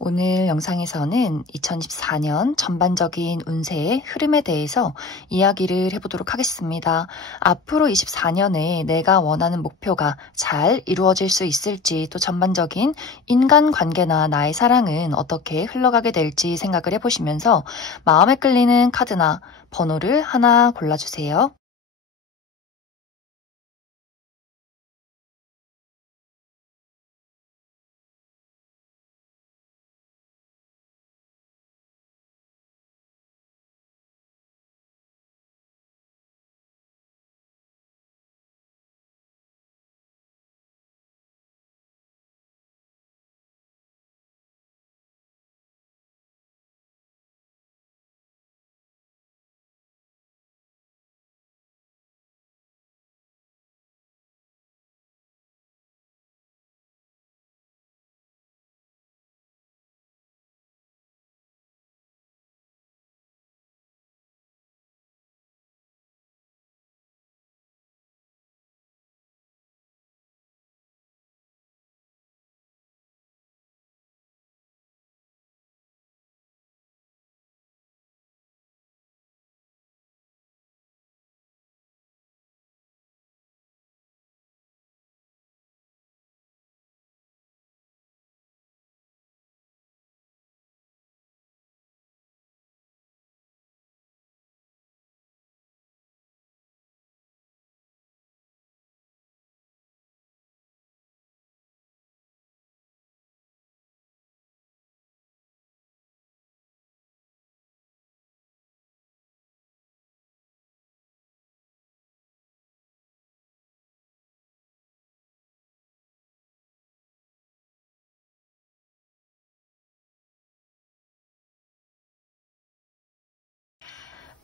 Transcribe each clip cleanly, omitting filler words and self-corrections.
오늘 영상에서는 2024년 전반적인 운세의 흐름에 대해서 이야기를 해보도록 하겠습니다. 앞으로 24년에 내가 원하는 목표가 잘 이루어질 수 있을지, 또 전반적인 인간관계나 나의 사랑은 어떻게 흘러가게 될지 생각을 해보시면서 마음에 끌리는 카드나 번호를 하나 골라주세요.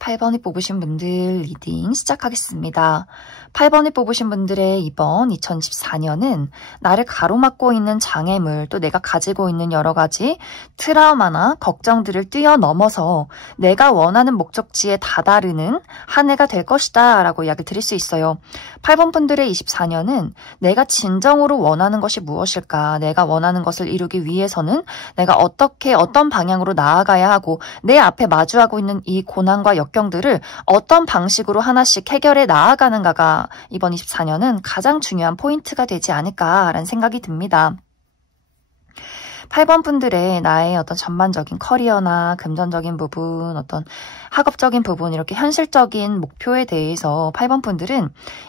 팔 번이 뽑으신 분들 리딩 시작하겠습니다. 8번이 뽑으신 분들의 이번 2014년은 나를 가로막고 있는 장애물, 또 내가 가지고 있는 여러 가지 트라우마나 걱정들을 뛰어넘어서 내가 원하는 목적지에 다다르는 한 해가 될 것이다 라고 이야기 드릴 수 있어요. 8번 분들의 24년은 내가 진정으로 원하는 것이 무엇일까, 내가 원하는 것을 이루기 위해서는 내가 어떤 방향으로 나아가야 하고, 내 앞에 마주하고 있는 이 고난과 역경들을 어떤 방식으로 하나씩 해결해 나아가는가가 이번 24년은 가장 중요한 포인트가 되지 않을까라는 생각이 듭니다. 8번 분들의 나의 어떤 전반적인 커리어나 금전적인 부분, 어떤 학업적인 부분, 이렇게 현실적인 목표에 대해서 8번 분들은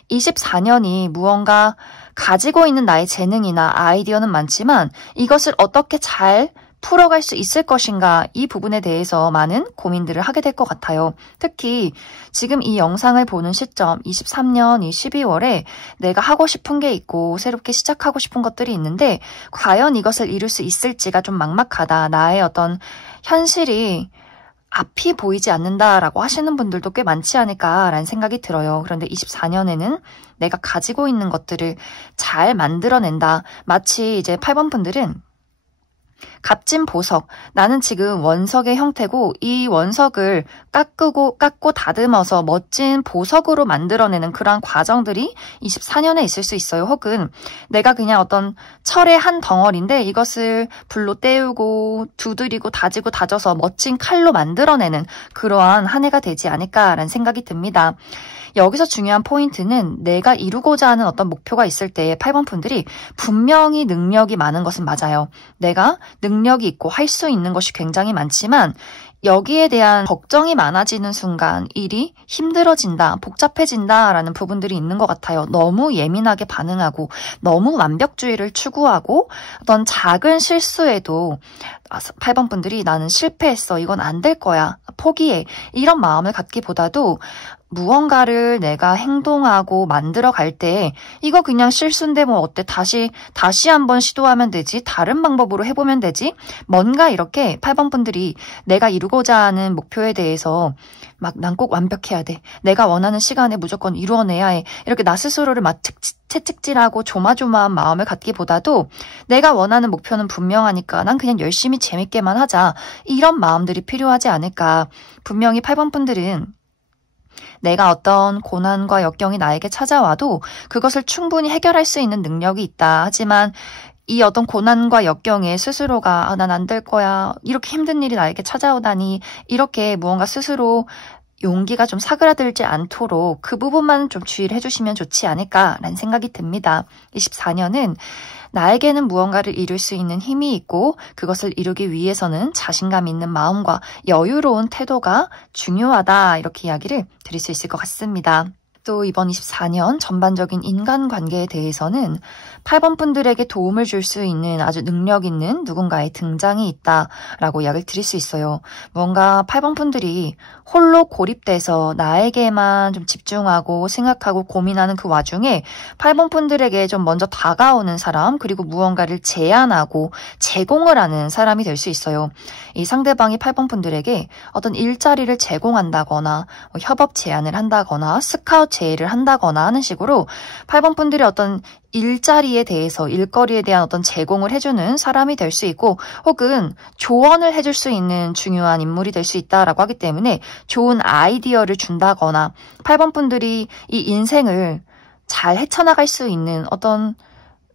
24년이 무언가 가지고 있는 나의 재능이나 아이디어는 많지만 이것을 어떻게 잘 풀어갈 수 있을 것인가, 이 부분에 대해서 많은 고민들을 하게 될 것 같아요. 특히 지금 이 영상을 보는 시점 23년 이 12월에 내가 하고 싶은 게 있고 새롭게 시작하고 싶은 것들이 있는데 과연 이것을 이룰 수 있을지가 좀 막막하다, 나의 어떤 현실이 앞이 보이지 않는다라고 하시는 분들도 꽤 많지 않을까라는 생각이 들어요. 그런데 24년에는 내가 가지고 있는 것들을 잘 만들어낸다. 마치 이제 8번 분들은 값진 보석, 나는 지금 원석의 형태고 이 원석을 깎고 다듬어서 멋진 보석으로 만들어내는 그러한 과정들이 24년에 있을 수 있어요. 혹은 내가 그냥 어떤 철의 한 덩어리인데 이것을 불로 때우고 두드리고 다지고 다져서 멋진 칼로 만들어내는 그러한 한 해가 되지 않을까라는 생각이 듭니다. 여기서 중요한 포인트는 내가 이루고자 하는 어떤 목표가 있을 때 8번 분들이 분명히 능력이 많은 것은 맞아요. 내가 능력이 있고 할 수 있는 것이 굉장히 많지만 여기에 대한 걱정이 많아지는 순간 일이 힘들어진다, 복잡해진다라는 부분들이 있는 것 같아요. 너무 예민하게 반응하고 너무 완벽주의를 추구하고 어떤 작은 실수에도 8번 분들이 나는 실패했어, 이건 안 될 거야, 포기해, 이런 마음을 갖기보다도 무언가를 내가 행동하고 만들어 갈 때 이거 그냥 실수인데 뭐 어때, 다시 한번 시도하면 되지, 다른 방법으로 해보면 되지, 뭔가 이렇게 8번 분들이 내가 이루고자 하는 목표에 대해서 막 난 꼭 완벽해야 돼, 내가 원하는 시간에 무조건 이루어내야 해, 이렇게 나 스스로를 막 채찍질하고 조마조마한 마음을 갖기보다도 내가 원하는 목표는 분명하니까 난 그냥 열심히 재밌게만 하자, 이런 마음들이 필요하지 않을까. 분명히 8번 분들은 내가 어떤 고난과 역경이 나에게 찾아와도 그것을 충분히 해결할 수 있는 능력이 있다. 하지만 이 어떤 고난과 역경에 스스로가 난 안 될 거야, 이렇게 힘든 일이 나에게 찾아오다니, 이렇게 무언가 스스로 용기가 좀 사그라들지 않도록 그 부분만 좀 주의를 해주시면 좋지 않을까라는 생각이 듭니다. 24년은 나에게는 무언가를 이룰 수 있는 힘이 있고 그것을 이루기 위해서는 자신감 있는 마음과 여유로운 태도가 중요하다, 이렇게 이야기를 드릴 수 있을 것 같습니다. 또 이번 24년 전반적인 인간관계에 대해서는 8번 분들에게 도움을 줄 수 있는 아주 능력 있는 누군가의 등장이 있다라고 이야기를 드릴 수 있어요. 뭔가 8번 분들이 홀로 고립돼서 나에게만 좀 집중하고 생각하고 고민하는 그 와중에 8번 분들에게 좀 먼저 다가오는 사람, 그리고 무언가를 제안하고 제공을 하는 사람이 될 수 있어요. 이 상대방이 8번 분들에게 어떤 일자리를 제공한다거나 협업 제안을 한다거나 스카우트 제의를 한다거나 하는 식으로 8번 분들이 어떤 일자리에 대해서, 일거리에 대한 어떤 제공을 해주는 사람이 될 수 있고, 혹은 조언을 해줄 수 있는 중요한 인물이 될 수 있다라고 하기 때문에 좋은 아이디어를 준다거나 8번 분들이 이 인생을 잘 헤쳐나갈 수 있는 어떤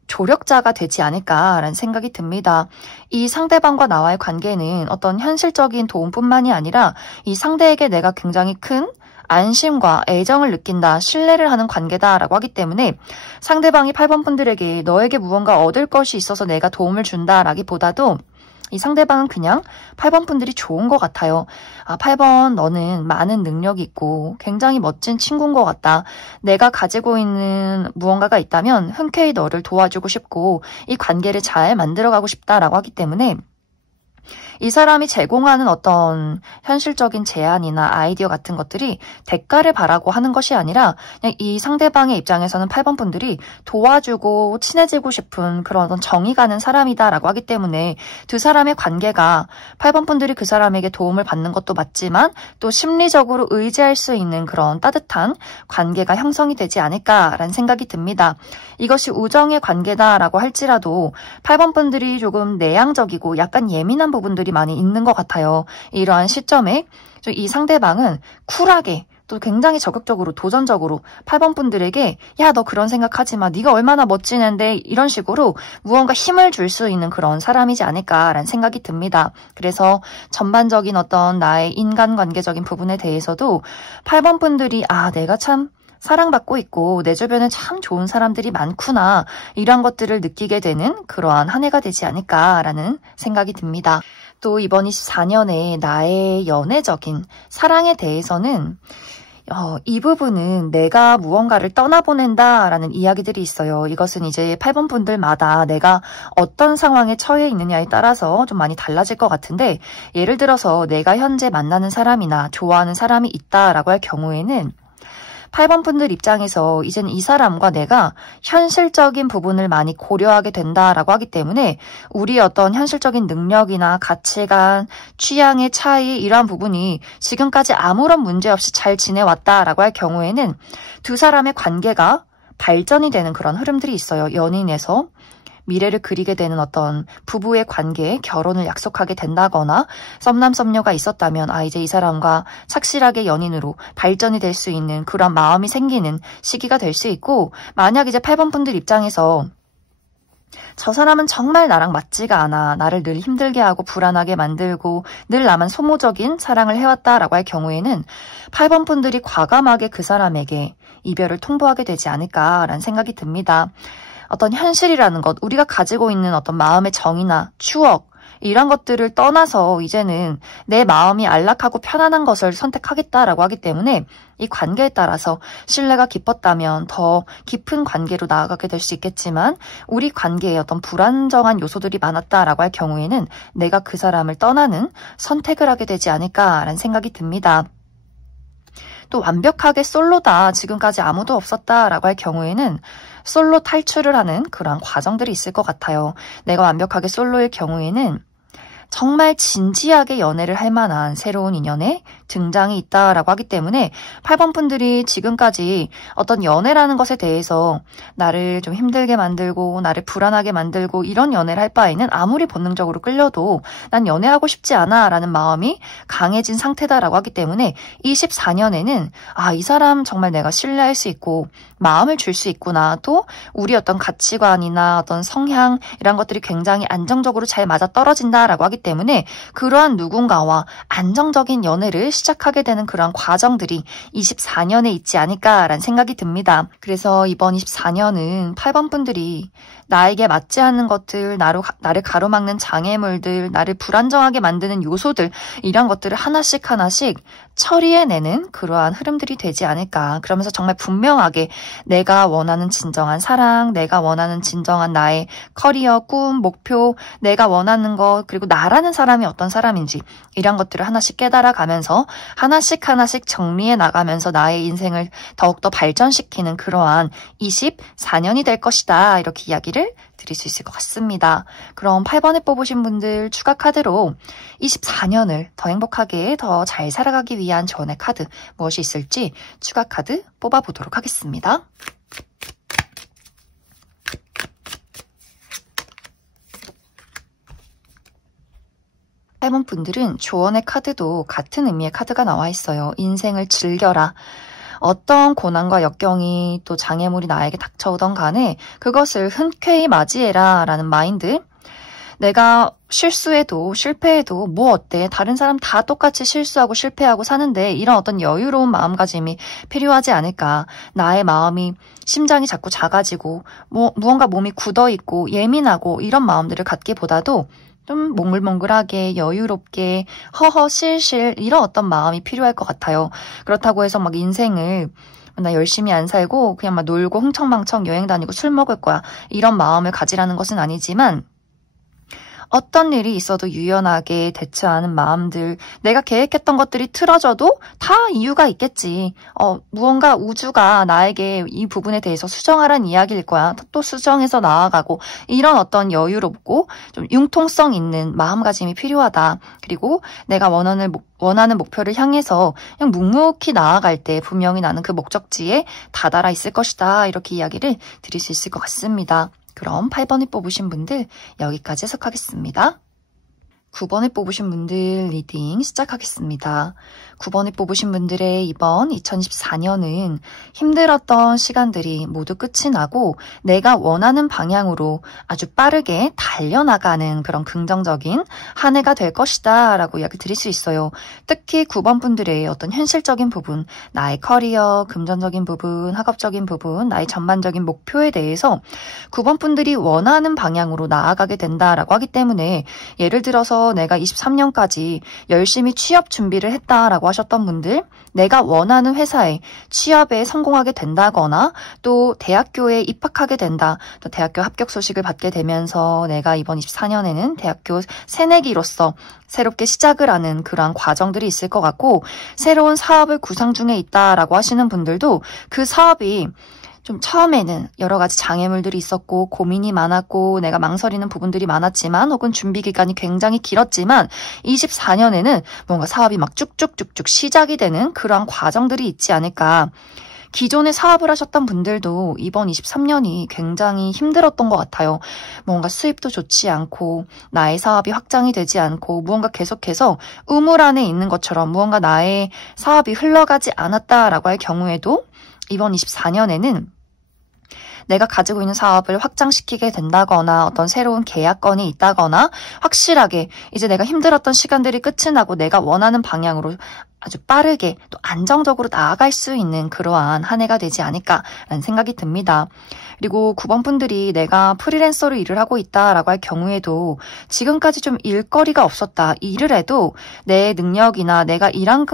조력자가 되지 않을까라는 생각이 듭니다. 이 상대방과 나와의 관계는 어떤 현실적인 도움뿐만이 아니라 이 상대에게 내가 굉장히 큰 안심과 애정을 느낀다, 신뢰를 하는 관계다라고 하기 때문에 상대방이 8번 분들에게 너에게 무언가 얻을 것이 있어서 내가 도움을 준다라기보다도 이 상대방은 그냥 8번 분들이 좋은 것 같아요. 8번 너는 많은 능력이 있고 굉장히 멋진 친구인 것 같다. 내가 가지고 있는 무언가가 있다면 흔쾌히 너를 도와주고 싶고 이 관계를 잘 만들어가고 싶다라고 하기 때문에 이 사람이 제공하는 어떤 현실적인 제안이나 아이디어 같은 것들이 대가를 바라고 하는 것이 아니라 그냥 이 상대방의 입장에서는 8번 분들이 도와주고 친해지고 싶은 그런 어떤 정이 가는 사람이다라고 하기 때문에 두 사람의 관계가 8번 분들이 그 사람에게 도움을 받는 것도 맞지만 또 심리적으로 의지할 수 있는 그런 따뜻한 관계가 형성이 되지 않을까라는 생각이 듭니다. 이것이 우정의 관계다라고 할지라도 8번 분들이 조금 내향적이고 약간 예민한 부분들이 많이 있는 것 같아요. 이러한 시점에 이 상대방은 쿨하게 또 굉장히 적극적으로 도전적으로 8번 분들에게 야, 너 그런 생각하지 마. 네가 얼마나 멋진 앤데, 이런 식으로 무언가 힘을 줄 수 있는 그런 사람이지 않을까라는 생각이 듭니다. 그래서 전반적인 어떤 나의 인간관계적인 부분에 대해서도 8번 분들이 내가 참 사랑받고 있고 내 주변에 참 좋은 사람들이 많구나, 이런 것들을 느끼게 되는 그러한 한 해가 되지 않을까라는 생각이 듭니다. 또 이번 24년에 나의 연애적인 사랑에 대해서는 이 부분은 내가 무언가를 떠나보낸다라는 이야기들이 있어요. 이것은 이제 8번 분들마다 내가 어떤 상황에 처해 있느냐에 따라서 좀 많이 달라질 것 같은데, 예를 들어서 내가 현재 만나는 사람이나 좋아하는 사람이 있다라고 할 경우에는 8번 분들 입장에서 이젠 이 사람과 내가 현실적인 부분을 많이 고려하게 된다라고 하기 때문에 우리 어떤 현실적인 능력이나 가치관, 취향의 차이, 이러한 부분이 지금까지 아무런 문제 없이 잘 지내왔다라고 할 경우에는 두 사람의 관계가 발전이 되는 그런 흐름들이 있어요. 연인에서 미래를 그리게 되는 어떤 부부의 관계에 결혼을 약속하게 된다거나, 썸남 썸녀가 있었다면 이제 이 사람과 착실하게 연인으로 발전이 될 수 있는 그런 마음이 생기는 시기가 될 수 있고, 만약 이제 8번 분들 입장에서 저 사람은 정말 나랑 맞지가 않아, 나를 늘 힘들게 하고 불안하게 만들고 늘 나만 소모적인 사랑을 해왔다라고 할 경우에는 8번 분들이 과감하게 그 사람에게 이별을 통보하게 되지 않을까라는 생각이 듭니다. 어떤 현실이라는 것, 우리가 가지고 있는 어떤 마음의 정이나 추억, 이런 것들을 떠나서 이제는 내 마음이 안락하고 편안한 것을 선택하겠다라고 하기 때문에 이 관계에 따라서 신뢰가 깊었다면 더 깊은 관계로 나아가게 될 수 있겠지만, 우리 관계에 어떤 불안정한 요소들이 많았다라고 할 경우에는 내가 그 사람을 떠나는 선택을 하게 되지 않을까라는 생각이 듭니다. 또 완벽하게 솔로다, 지금까지 아무도 없었다라고 할 경우에는 솔로 탈출을 하는 그런 과정들이 있을 것 같아요. 내가 완벽하게 솔로일 경우에는 정말 진지하게 연애를 할 만한 새로운 인연에 등장이 있다라고 하기 때문에 8번 분들이 지금까지 어떤 연애라는 것에 대해서 나를 좀 힘들게 만들고 나를 불안하게 만들고 이런 연애를 할 바에는 아무리 본능적으로 끌려도 난 연애하고 싶지 않아 라는 마음이 강해진 상태다라고 하기 때문에 24년에는 이 사람 정말 내가 신뢰할 수 있고 마음을 줄 수 있구나, 또 우리 어떤 가치관이나 어떤 성향 이런 것들이 굉장히 안정적으로 잘 맞아떨어진다라고 하기 때문에 그러한 누군가와 안정적인 연애를 시작하게 되는 그런 과정들이 24년에 있지 않을까라는 생각이 듭니다. 그래서 이번 24년은 8번 분들이 나에게 맞지 않는 것들, 나를 가로막는 장애물들, 나를 불안정하게 만드는 요소들, 이런 것들을 하나씩 처리해내는 그러한 흐름들이 되지 않을까. 그러면서 정말 분명하게 내가 원하는 진정한 사랑, 내가 원하는 진정한 나의 커리어, 꿈, 목표, 내가 원하는 것, 그리고 나라는 사람이 어떤 사람인지 이런 것들을 하나씩 깨달아가면서 하나씩 정리해 나가면서 나의 인생을 더욱더 발전시키는 그러한 24년이 될 것이다. 이렇게 이야기를 드릴 수 있을 것 같습니다. 그럼 8번에 뽑으신 분들 추가 카드로 24년을 더 행복하게 더 잘 살아가기 위한 조언의 카드 무엇이 있을지 추가 카드 뽑아보도록 하겠습니다. 8번 분들은 조언의 카드도 같은 의미의 카드가 나와 있어요. 인생을 즐겨라. 어떤 고난과 역경이 또 장애물이 나에게 닥쳐오던 간에 그것을 흔쾌히 맞이해라 라는 마인드. 내가 실수해도 실패해도 뭐 어때? 다른 사람 다 똑같이 실수하고 실패하고 사는데 이런 어떤 여유로운 마음가짐이 필요하지 않을까. 나의 마음이 심장이 자꾸 작아지고 무언가 몸이 굳어있고 예민하고 이런 마음들을 갖기보다도 좀 몽글몽글하게 여유롭게 허허실실 이런 어떤 마음이 필요할 것 같아요. 그렇다고 해서 막 인생을 나 열심히 안 살고 그냥 막 놀고 흥청망청 여행 다니고 술 먹을 거야. 이런 마음을 가지라는 것은 아니지만 어떤 일이 있어도 유연하게 대처하는 마음들, 내가 계획했던 것들이 틀어져도 다 이유가 있겠지. 무언가 우주가 나에게 이 부분에 대해서 수정하라는 이야기일 거야. 또 수정해서 나아가고 이런 어떤 여유롭고 좀 융통성 있는 마음가짐이 필요하다. 그리고 내가 원하는 목표를 향해서 그냥 묵묵히 나아갈 때 분명히 나는 그 목적지에 다다라 있을 것이다. 이렇게 이야기를 드릴 수 있을 것 같습니다. 그럼 8번을 뽑으신 분들 여기까지 해석하겠습니다. 9번을 뽑으신 분들 리딩 시작하겠습니다. 9번을 뽑으신 분들의 이번 2024년은 힘들었던 시간들이 모두 끝이 나고 내가 원하는 방향으로 아주 빠르게 달려나가는 그런 긍정적인 한 해가 될 것이다 라고 이야기 드릴 수 있어요. 특히 9번 분들의 어떤 현실적인 부분, 나의 커리어, 금전적인 부분, 학업적인 부분, 나의 전반적인 목표에 대해서 9번 분들이 원하는 방향으로 나아가게 된다라고 하기 때문에 예를 들어서 내가 23년까지 열심히 취업 준비를 했다라고 하셨던 분들, 내가 원하는 회사에 취업에 성공하게 된다거나 또 대학교에 입학하게 된다, 또 대학교 합격 소식을 받게 되면서 내가 이번 24년에는 대학교 새내기로서 새롭게 시작을 하는 그러한 과정들이 있을 것 같고, 새로운 사업을 구상 중에 있다라고 하시는 분들도 그 사업이 좀 처음에는 여러 가지 장애물들이 있었고 고민이 많았고 내가 망설이는 부분들이 많았지만 혹은 준비 기간이 굉장히 길었지만 24년에는 뭔가 사업이 막 쭉쭉쭉쭉 시작이 되는 그러한 과정들이 있지 않을까. 기존에 사업을 하셨던 분들도 이번 23년이 굉장히 힘들었던 것 같아요. 뭔가 수입도 좋지 않고 나의 사업이 확장이 되지 않고 무언가 계속해서 우물 안에 있는 것처럼 무언가 나의 사업이 흘러가지 않았다라고 할 경우에도 이번 24년에는 내가 가지고 있는 사업을 확장시키게 된다거나 어떤 새로운 계약건이 있다거나 확실하게 이제 내가 힘들었던 시간들이 끝이 나고 내가 원하는 방향으로 아주 빠르게 또 안정적으로 나아갈 수 있는 그러한 한 해가 되지 않을까라는 생각이 듭니다. 그리고 9번 분들이 내가 프리랜서로 일을 하고 있다라고 할 경우에도 지금까지 좀 일거리가 없었다. 일을 해도 내 능력이나 내가 일한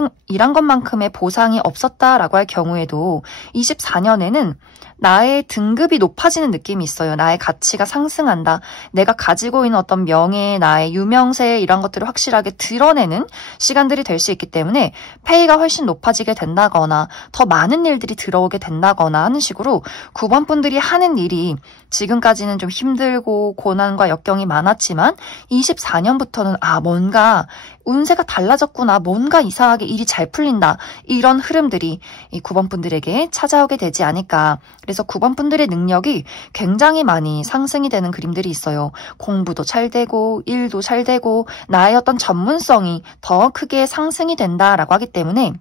것만큼의 보상이 없었다라고 할 경우에도 24년에는 나의 등급이 높아지는 느낌이 있어요. 나의 가치가 상승한다. 내가 가지고 있는 어떤 명예, 나의 유명세 이런 것들을 확실하게 드러내는 시간들이 될 수 있기 때문에 페이가 훨씬 높아지게 된다거나 더 많은 일들이 들어오게 된다거나 하는 식으로 9번 분들이 하는 일이 지금까지는 좀 힘들고 고난과 역경이 많았지만 24년부터는 뭔가 운세가 달라졌구나, 뭔가 이상하게 일이 잘 풀린다, 이런 흐름들이 이 9번 분들에게 찾아오게 되지 않을까. 그래서 9번 분들의 능력이 굉장히 많이 상승이 되는 그림들이 있어요. 공부도 잘 되고 일도 잘 되고 나의 어떤 전문성이 더 크게 상승이 된다라고 하기 때문에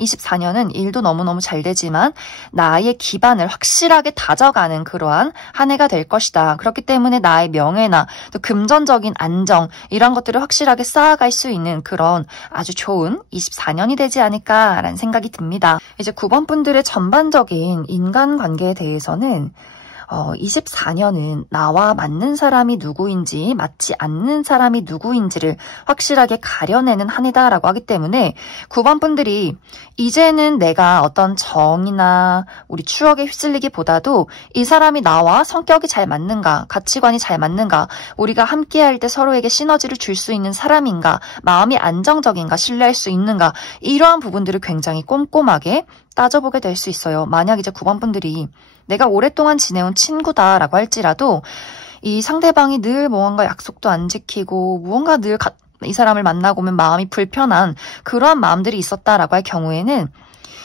24년은 일도 너무너무 잘 되지만 나의 기반을 확실하게 다져가는 그러한 한 해가 될 것이다. 그렇기 때문에 나의 명예나 또 금전적인 안정, 이런 것들을 확실하게 쌓아갈 수 있는 그런 아주 좋은 24년이 되지 않을까라는 생각이 듭니다. 이제 9번 분들의 전반적인 인간관계에 대해서는 24년은 나와 맞는 사람이 누구인지 맞지 않는 사람이 누구인지를 확실하게 가려내는 한 해다라고 하기 때문에 9번 분들이 이제는 내가 어떤 정이나 우리 추억에 휩쓸리기보다도 이 사람이 나와 성격이 잘 맞는가, 가치관이 잘 맞는가, 우리가 함께할 때 서로에게 시너지를 줄 수 있는 사람인가, 마음이 안정적인가, 신뢰할 수 있는가, 이러한 부분들을 굉장히 꼼꼼하게 따져보게 될 수 있어요. 만약 이제 9번 분들이 내가 오랫동안 지내온 친구다라고 할지라도 이 상대방이 늘 무언가 약속도 안 지키고 무언가 늘 이 사람을 만나고 오면 마음이 불편한 그러한 마음들이 있었다라고 할 경우에는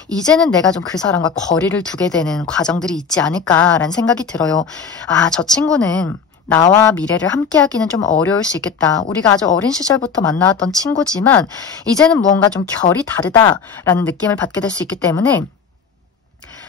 이제는 내가 좀 그 사람과 거리를 두게 되는 과정들이 있지 않을까라는 생각이 들어요. 아, 저 친구는 나와 미래를 함께하기는 좀 어려울 수 있겠다. 우리가 아주 어린 시절부터 만나왔던 친구지만 이제는 무언가 좀 결이 다르다라는 느낌을 받게 될 수 있기 때문에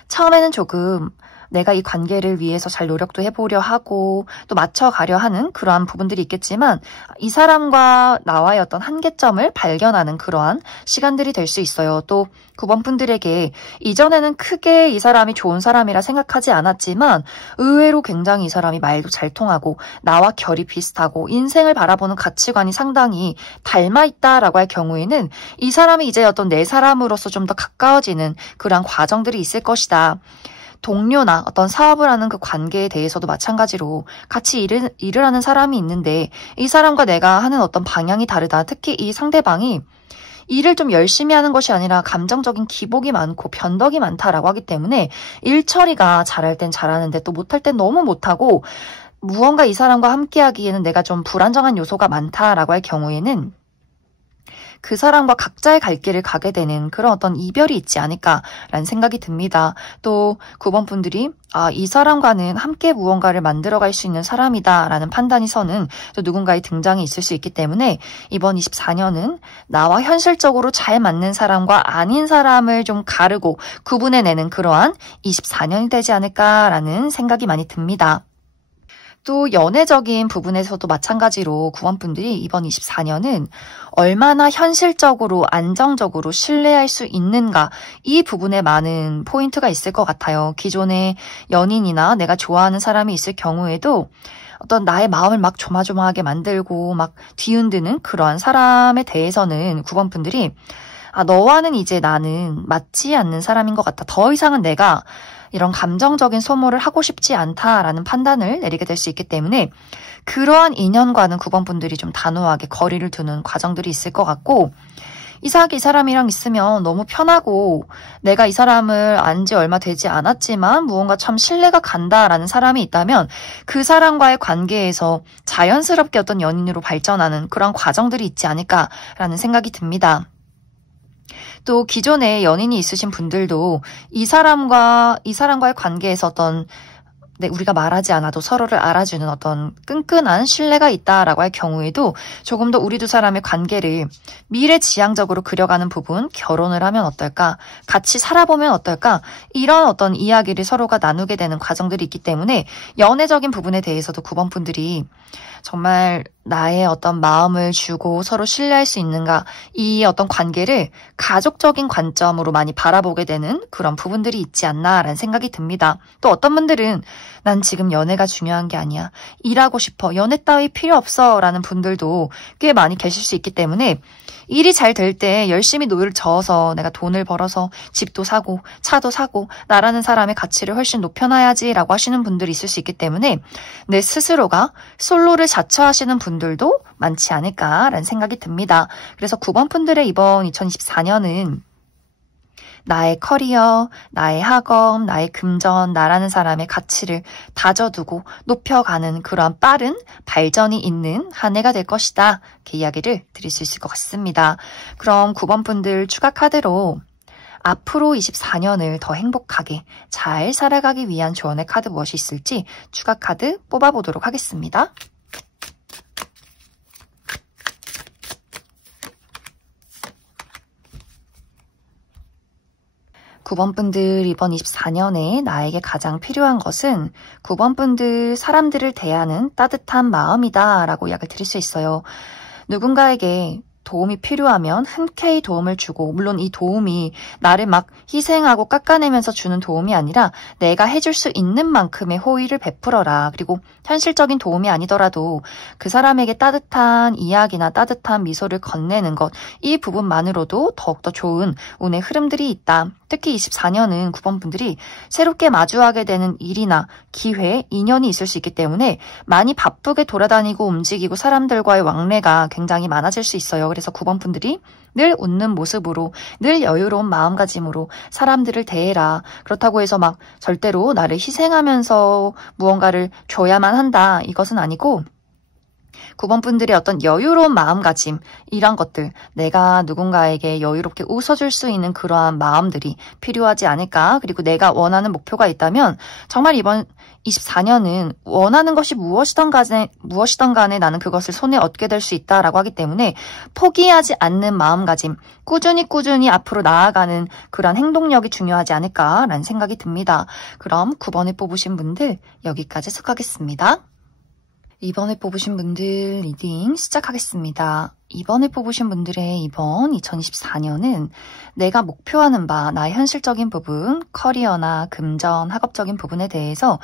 처음에는 조금 내가 이 관계를 위해서 잘 노력도 해보려 하고 또 맞춰가려 하는 그러한 부분들이 있겠지만 이 사람과 나와의 어떤 한계점을 발견하는 그러한 시간들이 될 수 있어요. 또 9번 분들에게 이전에는 크게 이 사람이 좋은 사람이라 생각하지 않았지만 의외로 굉장히 이 사람이 말도 잘 통하고 나와 결이 비슷하고 인생을 바라보는 가치관이 상당히 닮아있다라고 할 경우에는 이 사람이 이제 어떤 내 사람으로서 좀 더 가까워지는 그러한 과정들이 있을 것이다. 동료나 어떤 사업을 하는 그 관계에 대해서도 마찬가지로 같이 일을 하는 사람이 있는데 이 사람과 내가 하는 어떤 방향이 다르다. 특히 이 상대방이 일을 좀 열심히 하는 것이 아니라 감정적인 기복이 많고 변덕이 많다라고 하기 때문에 일 처리가 잘할 땐 잘하는데 또 못할 땐 너무 못하고 무언가 이 사람과 함께하기에는 내가 좀 불안정한 요소가 많다라고 할 경우에는 그 사람과 각자의 갈 길을 가게 되는 그런 어떤 이별이 있지 않을까라는 생각이 듭니다. 또 9번 분들이 이 사람과는 함께 무언가를 만들어갈 수 있는 사람이다라는 판단이 서는 또 누군가의 등장이 있을 수 있기 때문에 이번 24년은 나와 현실적으로 잘 맞는 사람과 아닌 사람을 좀 가르고 구분해내는 그러한 24년이 되지 않을까라는 생각이 많이 듭니다. 또 연애적인 부분에서도 마찬가지로 9번 분들이 이번 24년은 얼마나 현실적으로 안정적으로 신뢰할 수 있는가, 이 부분에 많은 포인트가 있을 것 같아요. 기존에 연인이나 내가 좋아하는 사람이 있을 경우에도 어떤 나의 마음을 막 조마조마하게 만들고 막 뒤흔드는 그러한 사람에 대해서는 9번 분들이 너와는 이제 나는 맞지 않는 사람인 것 같다. 더 이상은 내가 이런 감정적인 소모를 하고 싶지 않다라는 판단을 내리게 될 수 있기 때문에 그러한 인연과는 9번 분들이 좀 단호하게 거리를 두는 과정들이 있을 것 같고, 이상하게 이 사람이랑 있으면 너무 편하고 내가 이 사람을 안 지 얼마 되지 않았지만 무언가 참 신뢰가 간다라는 사람이 있다면 그 사람과의 관계에서 자연스럽게 어떤 연인으로 발전하는 그런 과정들이 있지 않을까라는 생각이 듭니다. 또 기존에 연인이 있으신 분들도 이 사람과의 관계에서 어떤 우리가 말하지 않아도 서로를 알아주는 어떤 끈끈한 신뢰가 있다라고 할 경우에도 조금 더 우리 두 사람의 관계를 미래지향적으로 그려가는 부분, 결혼을 하면 어떨까, 같이 살아보면 어떨까, 이런 어떤 이야기를 서로가 나누게 되는 과정들이 있기 때문에 연애적인 부분에 대해서도 9번 분들이 정말 나의 어떤 마음을 주고 서로 신뢰할 수 있는가, 이 어떤 관계를 가족적인 관점으로 많이 바라보게 되는 그런 부분들이 있지 않나라는 생각이 듭니다. 또 어떤 분들은 난 지금 연애가 중요한 게 아니야, 일하고 싶어, 연애 따위 필요 없어 라는 분들도 꽤 많이 계실 수 있기 때문에 일이 잘 될 때 열심히 노를 저어서 내가 돈을 벌어서 집도 사고 차도 사고 나라는 사람의 가치를 훨씬 높여놔야지 라고 하시는 분들이 있을 수 있기 때문에 내 스스로가 솔로를 자처하시는 분들도 많지 않을까라는 생각이 듭니다. 그래서 9번 분들의 이번 2024년은 나의 커리어, 나의 학업, 나의 금전, 나라는 사람의 가치를 다져두고 높여가는 그러한 빠른 발전이 있는 한 해가 될 것이다. 이렇게 이야기를 드릴 수 있을 것 같습니다. 그럼 9번 분들 추가 카드로 앞으로 24년을 더 행복하게 잘 살아가기 위한 조언의 카드 무엇이 있을지 추가 카드 뽑아보도록 하겠습니다. 9번 분들 이번 24년에 나에게 가장 필요한 것은 9번 분들 사람들을 대하는 따뜻한 마음이다 라고 이야기를 드릴 수 있어요. 누군가에게 도움이 필요하면 흔쾌히 도움을 주고, 물론 이 도움이 나를 막 희생하고 깎아내면서 주는 도움이 아니라 내가 해줄 수 있는 만큼의 호의를 베풀어라. 그리고 현실적인 도움이 아니더라도 그 사람에게 따뜻한 이야기나 따뜻한 미소를 건네는 것, 이 부분만으로도 더욱더 좋은 운의 흐름들이 있다. 특히 24년은 9번 분들이 새롭게 마주하게 되는 일이나 기회, 인연이 있을 수 있기 때문에 많이 바쁘게 돌아다니고 움직이고 사람들과의 왕래가 굉장히 많아질 수 있어요. 그래서 9번 분들이 늘 웃는 모습으로, 늘 여유로운 마음가짐으로 사람들을 대해라. 그렇다고 해서 막 절대로 나를 희생하면서 무언가를 줘야만 한다. 이것은 아니고 9번 분들의 어떤 여유로운 마음가짐, 이런 것들, 내가 누군가에게 여유롭게 웃어줄 수 있는 그러한 마음들이 필요하지 않을까. 그리고 내가 원하는 목표가 있다면 정말 이번 24년은 원하는 것이 무엇이든 간에 나는 그것을 손에 얻게 될 수 있다라고 하기 때문에 포기하지 않는 마음가짐, 꾸준히 앞으로 나아가는 그런 행동력이 중요하지 않을까라는 생각이 듭니다. 그럼 9번을 뽑으신 분들 여기까지 속하겠습니다. 2번을 뽑으신 분들 리딩 시작하겠습니다. 2번을 뽑으신 분들의 이번 2024년은 내가 목표하는 바, 나의 현실적인 부분, 커리어나 금전, 학업적인 부분에 대해서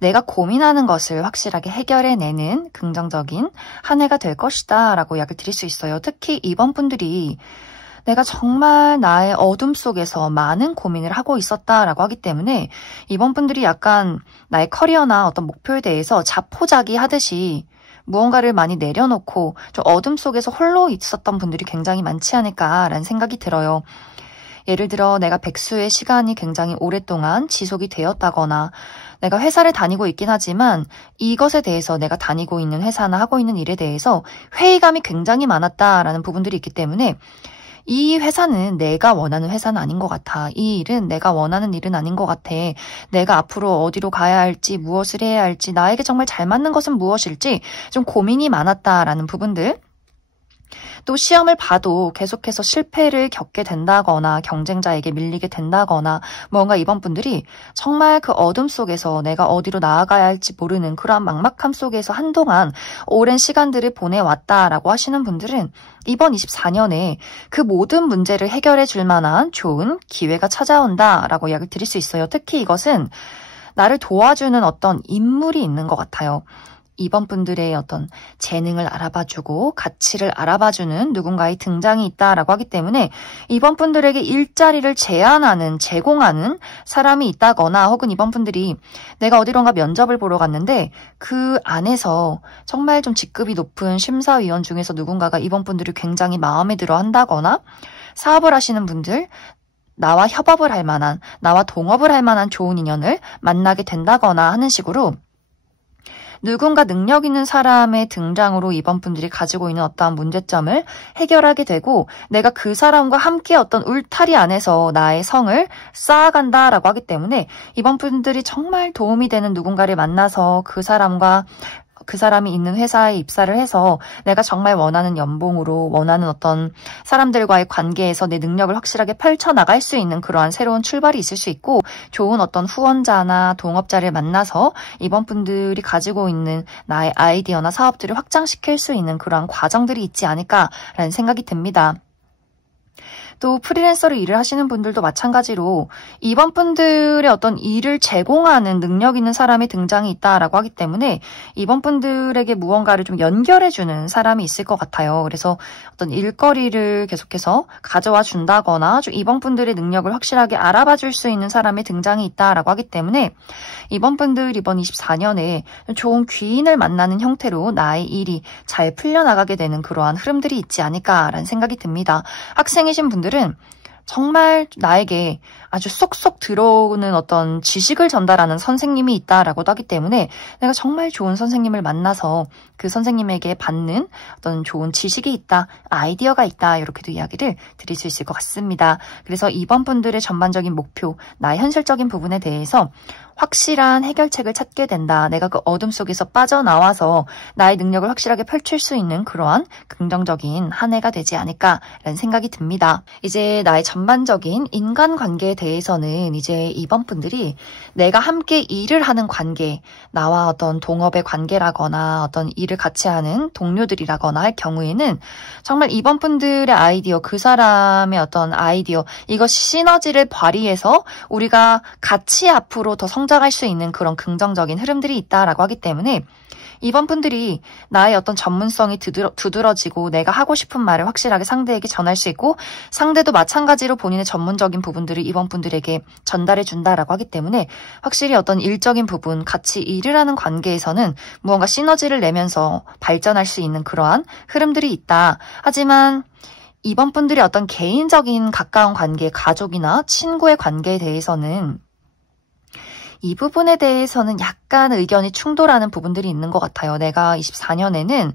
내가 고민하는 것을 확실하게 해결해내는 긍정적인 한 해가 될 것이다 라고 이야기를 드릴 수 있어요. 특히 2번 분들이 내가 정말 나의 어둠 속에서 많은 고민을 하고 있었다라고 하기 때문에 이번 분들이 약간 나의 커리어나 어떤 목표에 대해서 자포자기 하듯이 무언가를 많이 내려놓고 좀 어둠 속에서 홀로 있었던 분들이 굉장히 많지 않을까라는 생각이 들어요. 예를 들어 내가 백수의 시간이 굉장히 오랫동안 지속이 되었다거나 내가 회사를 다니고 있긴 하지만 이것에 대해서 내가 다니고 있는 회사나 하고 있는 일에 대해서 회의감이 굉장히 많았다라는 부분들이 있기 때문에 이 회사는 내가 원하는 회사는 아닌 것 같아. 이 일은 내가 원하는 일은 아닌 것 같아. 내가 앞으로 어디로 가야 할지, 무엇을 해야 할지, 나에게 정말 잘 맞는 것은 무엇일지 좀 고민이 많았다라는 부분들. 또 시험을 봐도 계속해서 실패를 겪게 된다거나 경쟁자에게 밀리게 된다거나 뭔가 이번 분들이 정말 그 어둠 속에서 내가 어디로 나아가야 할지 모르는 그러한 막막함 속에서 한동안 오랜 시간들을 보내왔다라고 하시는 분들은 이번 24년에 그 모든 문제를 해결해 줄 만한 좋은 기회가 찾아온다라고 이야기를 드릴 수 있어요. 특히 이것은 나를 도와주는 어떤 인물이 있는 것 같아요. 이번 분들의 어떤 재능을 알아봐주고 가치를 알아봐주는 누군가의 등장이 있다라고 하기 때문에 이번 분들에게 일자리를 제공하는 사람이 있다거나 혹은 이번 분들이 내가 어디론가 면접을 보러 갔는데 그 안에서 정말 좀 직급이 높은 심사위원 중에서 누군가가 이번 분들을 굉장히 마음에 들어 한다거나 사업을 하시는 분들, 나와 협업을 할 만한, 나와 동업을 할 만한 좋은 인연을 만나게 된다거나 하는 식으로 누군가 능력 있는 사람의 등장으로 이번 분들이 가지고 있는 어떠한 문제점을 해결하게 되고 내가 그 사람과 함께 어떤 울타리 안에서 나의 성을 쌓아간다라고 하기 때문에 이번 분들이 정말 도움이 되는 누군가를 만나서 그 사람이 있는 회사에 입사를 해서 내가 정말 원하는 연봉으로 원하는 어떤 사람들과의 관계에서 내 능력을 확실하게 펼쳐나갈 수 있는 그러한 새로운 출발이 있을 수 있고 좋은 어떤 후원자나 동업자를 만나서 이번 분들이 가지고 있는 나의 아이디어나 사업들을 확장시킬 수 있는 그러한 과정들이 있지 않을까라는 생각이 듭니다. 또 프리랜서로 일을 하시는 분들도 마찬가지로 이번 분들의 어떤 일을 제공하는 능력 있는 사람의 등장이 있다라고 하기 때문에 이번 분들에게 무언가를 좀 연결해주는 사람이 있을 것 같아요. 그래서 어떤 일거리를 계속해서 가져와 준다거나 좀 이번 분들의 능력을 확실하게 알아봐 줄 수 있는 사람의 등장이 있다라고 하기 때문에 이번 분들 이번 24년에 좋은 귀인을 만나는 형태로 나의 일이 잘 풀려나가게 되는 그러한 흐름들이 있지 않을까라는 생각이 듭니다. 학생이신 분들은 정말 나에게 아주 쏙쏙 들어오는 어떤 지식을 전달하는 선생님이 있다라고도 하기 때문에 내가 정말 좋은 선생님을 만나서 그 선생님에게 받는 어떤 좋은 지식이 있다, 아이디어가 있다, 이렇게도 이야기를 드릴 수 있을 것 같습니다. 그래서 이번 분들의 전반적인 목표, 나의 현실적인 부분에 대해서 확실한 해결책을 찾게 된다. 내가 그 어둠 속에서 빠져나와서 나의 능력을 확실하게 펼칠 수 있는 그러한 긍정적인 한 해가 되지 않을까라는 생각이 듭니다. 이제 나의 전반적인 인간관계에 대해서는 이제 이번 분들이 내가 함께 일을 하는 관계, 나와 어떤 동업의 관계라거나 어떤 일을 같이 하는 동료들이라거나 할 경우에는 정말 이번 분들의 아이디어, 그 사람의 어떤 아이디어, 이것이 시너지를 발휘해서 우리가 같이 앞으로 더 성장할 수 있는 그런 긍정적인 흐름들이 있다라고 하기 때문에 이번 분들이 나의 어떤 전문성이 두드러지고 내가 하고 싶은 말을 확실하게 상대에게 전할 수 있고 상대도 마찬가지로 본인의 전문적인 부분들을 이번 분들에게 전달해 준다라고 하기 때문에 확실히 어떤 일적인 부분, 같이 일을 하는 관계에서는 무언가 시너지를 내면서 발전할 수 있는 그러한 흐름들이 있다. 하지만 이번 분들이 어떤 개인적인 가까운 관계, 가족이나 친구의 관계에 대해서는 이 부분에 대해서는 약간 의견이 충돌하는 부분들이 있는 것 같아요. 내가 24년에는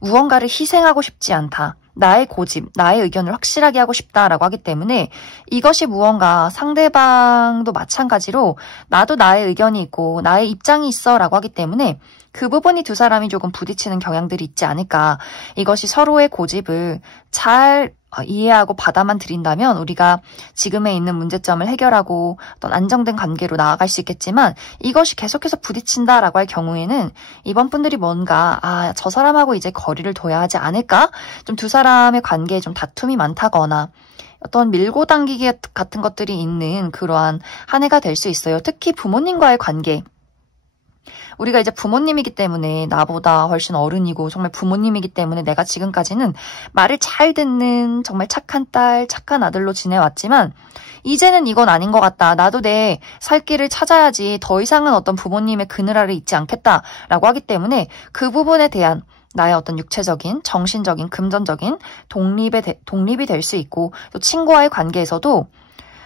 무언가를 희생하고 싶지 않다. 나의 고집, 나의 의견을 확실하게 하고 싶다라고 하기 때문에 이것이 무언가 상대방도 마찬가지로 나도 나의 의견이 있고 나의 입장이 있어라고 하기 때문에 그 부분이 두 사람이 조금 부딪히는 경향들이 있지 않을까. 이것이 서로의 고집을 잘 이해하고 받아만 들인다면 우리가 지금에 있는 문제점을 해결하고 어떤 안정된 관계로 나아갈 수 있겠지만 이것이 계속해서 부딪힌다라고 할 경우에는 이번 분들이 뭔가 저 사람하고 이제 거리를 둬야 하지 않을까? 좀 두 사람의 관계에 좀 다툼이 많다거나 어떤 밀고 당기기 같은 것들이 있는 그러한 한 해가 될 수 있어요. 특히 부모님과의 관계. 우리가 이제 부모님이기 때문에 나보다 훨씬 어른이고 정말 부모님이기 때문에 내가 지금까지는 말을 잘 듣는 정말 착한 딸, 착한 아들로 지내왔지만 이제는 이건 아닌 것 같다. 나도 내 살 길을 찾아야지 더 이상은 어떤 부모님의 그늘 아래 있지 않겠다라고 하기 때문에 그 부분에 대한 나의 어떤 육체적인, 정신적인, 금전적인 독립이 될 수 있고 또 친구와의 관계에서도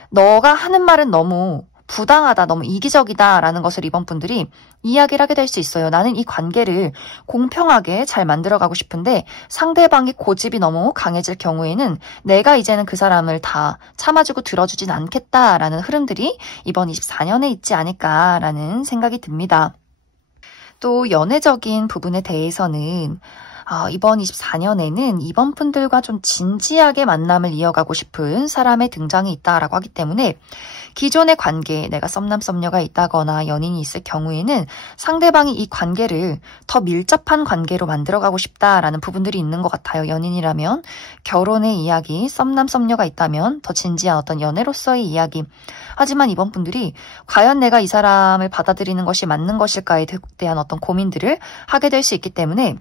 너가 하는 말은 너무 부당하다, 너무 이기적이다라는 것을 이번 분들이 이야기를 하게 될 수 있어요. 나는 이 관계를 공평하게 잘 만들어가고 싶은데 상대방이 고집이 너무 강해질 경우에는 내가 이제는 그 사람을 다 참아주고 들어주진 않겠다라는 흐름들이 이번 24년에 있지 않을까라는 생각이 듭니다. 또 연애적인 부분에 대해서는 이번 24년에는 이번 분들과 좀 진지하게 만남을 이어가고 싶은 사람의 등장이 있다라고 하기 때문에 기존의 관계, 내가 썸남 썸녀가 있다거나 연인이 있을 경우에는 상대방이 이 관계를 더 밀접한 관계로 만들어가고 싶다라는 부분들이 있는 것 같아요. 연인이라면 결혼의 이야기, 썸남 썸녀가 있다면 더 진지한 어떤 연애로서의 이야기. 하지만 이번 분들이 과연 내가 이 사람을 받아들이는 것이 맞는 것일까에 대한 어떤 고민들을 하게 될 수 있기 때문에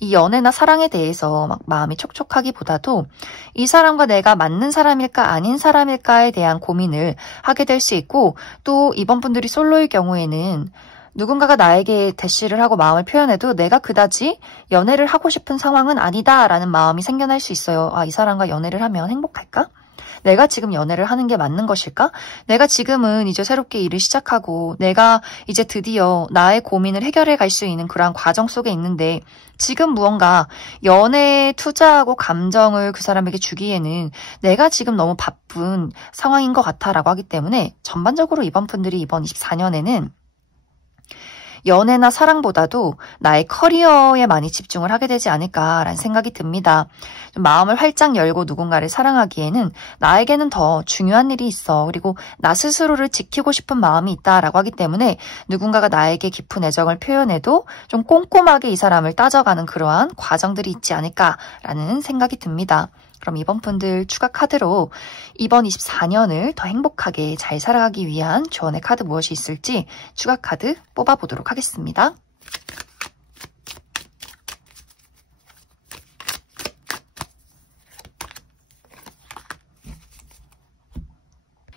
이 연애나 사랑에 대해서 막 마음이 촉촉하기보다도 이 사람과 내가 맞는 사람일까 아닌 사람일까에 대한 고민을 하게 될 수 있고 또 이번 분들이 솔로일 경우에는 누군가가 나에게 대시를 하고 마음을 표현해도 내가 그다지 연애를 하고 싶은 상황은 아니다라는 마음이 생겨날 수 있어요. 이 사람과 연애를 하면 행복할까? 내가 지금 연애를 하는 게 맞는 것일까? 내가 지금은 이제 새롭게 일을 시작하고 내가 이제 드디어 나의 고민을 해결해 갈 수 있는 그러한 과정 속에 있는데 지금 무언가 연애에 투자하고 감정을 그 사람에게 주기에는 내가 지금 너무 바쁜 상황인 것 같아라고 하기 때문에 전반적으로 이번 분들이 이번 24년에는 연애나 사랑보다도 나의 커리어에 많이 집중을 하게 되지 않을까라는 생각이 듭니다. 좀 마음을 활짝 열고 누군가를 사랑하기에는 나에게는 더 중요한 일이 있어. 그리고 나 스스로를 지키고 싶은 마음이 있다라고 하기 때문에 누군가가 나에게 깊은 애정을 표현해도 좀 꼼꼼하게 이 사람을 따져가는 그러한 과정들이 있지 않을까라는 생각이 듭니다. 그럼 이번 분들 추가 카드로 이번 24년을 더 행복하게 잘 살아가기 위한 조언의 카드 무엇이 있을지 추가 카드 뽑아보도록 하겠습니다.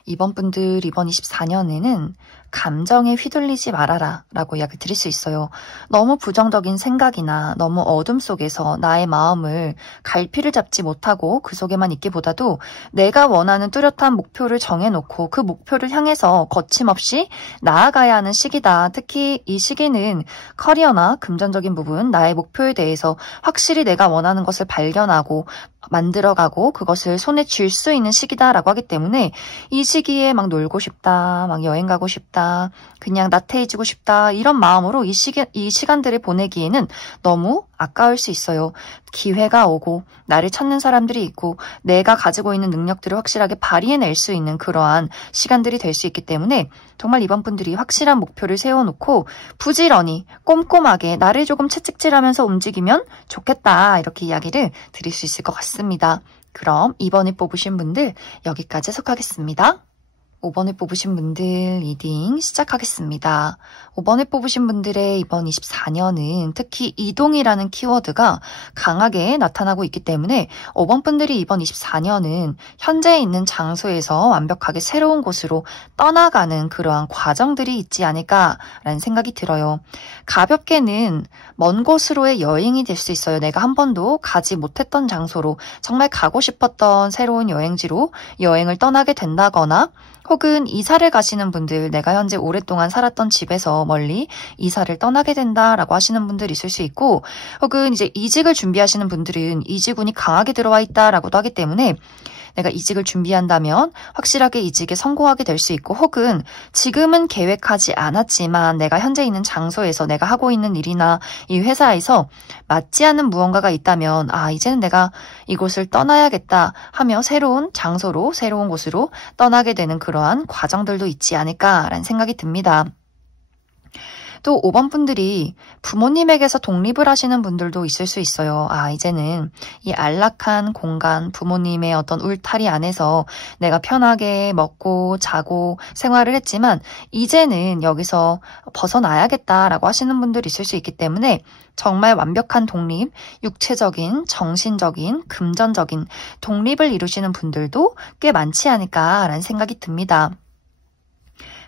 이번 분들 이번 24년에는 감정에 휘둘리지 말아라 라고 이야기 드릴 수 있어요. 너무 부정적인 생각이나 너무 어둠 속에서 나의 마음을 갈피를 잡지 못하고 그 속에만 있기보다도 내가 원하는 뚜렷한 목표를 정해놓고 그 목표를 향해서 거침없이 나아가야 하는 시기다. 특히 이 시기는 커리어나 금전적인 부분, 나의 목표에 대해서 확실히 내가 원하는 것을 발견하고 만들어가고 그것을 손에 쥘 수 있는 시기다라고 하기 때문에 이 시기에 막 놀고 싶다, 막 여행 가고 싶다, 그냥 나태해지고 싶다 이런 마음으로 이 시간들을 보내기에는 너무 아까울 수 있어요. 기회가 오고 나를 찾는 사람들이 있고 내가 가지고 있는 능력들을 확실하게 발휘해낼 수 있는 그러한 시간들이 될 수 있기 때문에 정말 이번 분들이 확실한 목표를 세워놓고 부지런히 꼼꼼하게 나를 조금 채찍질하면서 움직이면 좋겠다 이렇게 이야기를 드릴 수 있을 것 같습니다. 그럼 2번에 뽑으신 분들 여기까지 해석하겠습니다. 5번에 뽑으신 분들 리딩 시작하겠습니다. 5번에 뽑으신 분들의 이번 24년은 특히 이동이라는 키워드가 강하게 나타나고 있기 때문에 5번 분들이 이번 24년은 현재 있는 장소에서 완벽하게 새로운 곳으로 떠나가는 그러한 과정들이 있지 않을까라는 생각이 들어요. 가볍게는 먼 곳으로의 여행이 될 수 있어요. 내가 한 번도 가지 못했던 장소로 정말 가고 싶었던 새로운 여행지로 여행을 떠나게 된다거나 혹은 이사를 가시는 분들, 내가 현재 오랫동안 살았던 집에서 멀리 이사를 떠나게 된다라고 하시는 분들 있을 수 있고, 혹은 이제 이직을 준비하시는 분들은 이직운이 강하게 들어와 있다라고도 하기 때문에 내가 이직을 준비한다면 확실하게 이직에 성공하게 될 수 있고, 혹은 지금은 계획하지 않았지만 내가 현재 있는 장소에서 내가 하고 있는 일이나 이 회사에서 맞지 않는 무언가가 있다면 이제는 내가 이곳을 떠나야겠다 하며 새로운 장소로 새로운 곳으로 떠나게 되는 그러한 과정들도 있지 않을까라는 생각이 듭니다. 또 5번 분들이 부모님에게서 독립을 하시는 분들도 있을 수 있어요. 이제는 이 안락한 공간, 부모님의 어떤 울타리 안에서 내가 편하게 먹고 자고 생활을 했지만 이제는 여기서 벗어나야겠다라고 하시는 분들이 있을 수 있기 때문에 정말 완벽한 독립, 육체적인, 정신적인, 금전적인 독립을 이루시는 분들도 꽤 많지 않을까라는 생각이 듭니다.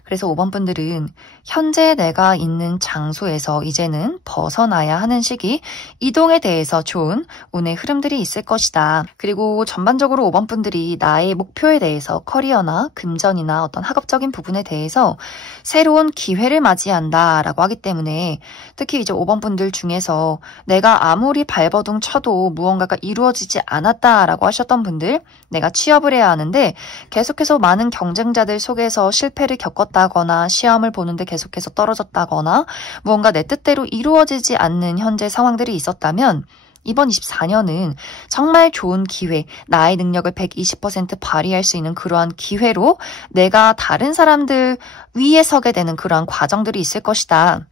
그래서 5번 분들은 현재 내가 있는 장소에서 이제는 벗어나야 하는 시기, 이동에 대해서 좋은 운의 흐름들이 있을 것이다. 그리고 전반적으로 5번 분들이 나의 목표에 대해서 커리어나 금전이나 어떤 학업적인 부분에 대해서 새로운 기회를 맞이한다라고 하기 때문에 특히 이제 5번 분들 중에서 내가 아무리 발버둥 쳐도 무언가가 이루어지지 않았다라고 하셨던 분들, 내가 취업을 해야 하는데 계속해서 많은 경쟁자들 속에서 실패를 겪었다거나 시험을 보는데 계속해서 떨어졌다거나 무언가 내 뜻대로 이루어지지 않는 현재 상황들이 있었다면 이번 24년은 정말 좋은 기회, 나의 능력을 120% 발휘할 수 있는 그러한 기회로 내가 다른 사람들 위에 서게 되는 그러한 과정들이 있을 것이다.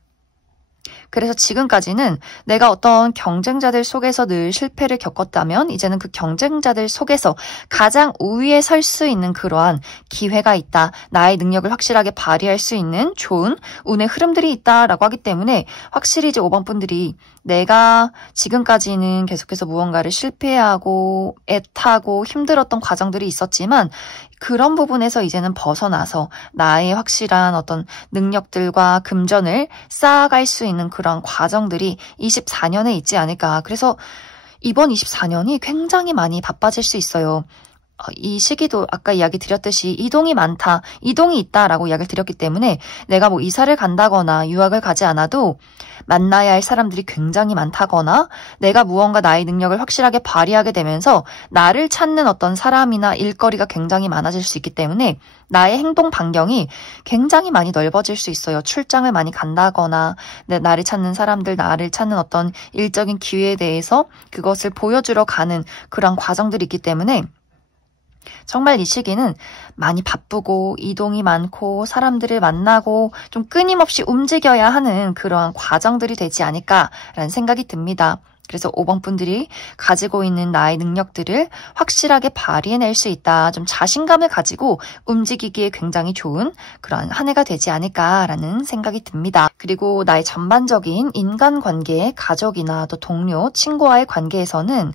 그래서 지금까지는 내가 어떤 경쟁자들 속에서 늘 실패를 겪었다면 이제는 그 경쟁자들 속에서 가장 우위에 설 수 있는 그러한 기회가 있다. 나의 능력을 확실하게 발휘할 수 있는 좋은 운의 흐름들이 있다라고 하기 때문에 확실히 이제 5번 분들이 내가 지금까지는 계속해서 무언가를 실패하고 애타고 힘들었던 과정들이 있었지만 그런 부분에서 이제는 벗어나서 나의 확실한 어떤 능력들과 금전을 쌓아갈 수 있는 그런 과정들이 24년에 있지 않을까. 그래서 이번 24년이 굉장히 많이 바빠질 수 있어요. 이 시기도 아까 이야기 드렸듯이 이동이 많다, 이동이 있다라고 이야기를 드렸기 때문에 내가 뭐 이사를 간다거나 유학을 가지 않아도 만나야 할 사람들이 굉장히 많다거나 내가 무언가 나의 능력을 확실하게 발휘하게 되면서 나를 찾는 어떤 사람이나 일거리가 굉장히 많아질 수 있기 때문에 나의 행동 반경이 굉장히 많이 넓어질 수 있어요. 출장을 많이 간다거나 나를 찾는 사람들, 나를 찾는 어떤 일적인 기회에 대해서 그것을 보여주러 가는 그런 과정들이 있기 때문에 정말 이 시기는 많이 바쁘고 이동이 많고 사람들을 만나고 좀 끊임없이 움직여야 하는 그러한 과정들이 되지 않을까라는 생각이 듭니다. 그래서 5번 분들이 가지고 있는 나의 능력들을 확실하게 발휘해낼 수 있다. 좀 자신감을 가지고 움직이기에 굉장히 좋은 그런 한 해가 되지 않을까라는 생각이 듭니다. 그리고 나의 전반적인 인간관계, 가족이나 또 동료, 친구와의 관계에서는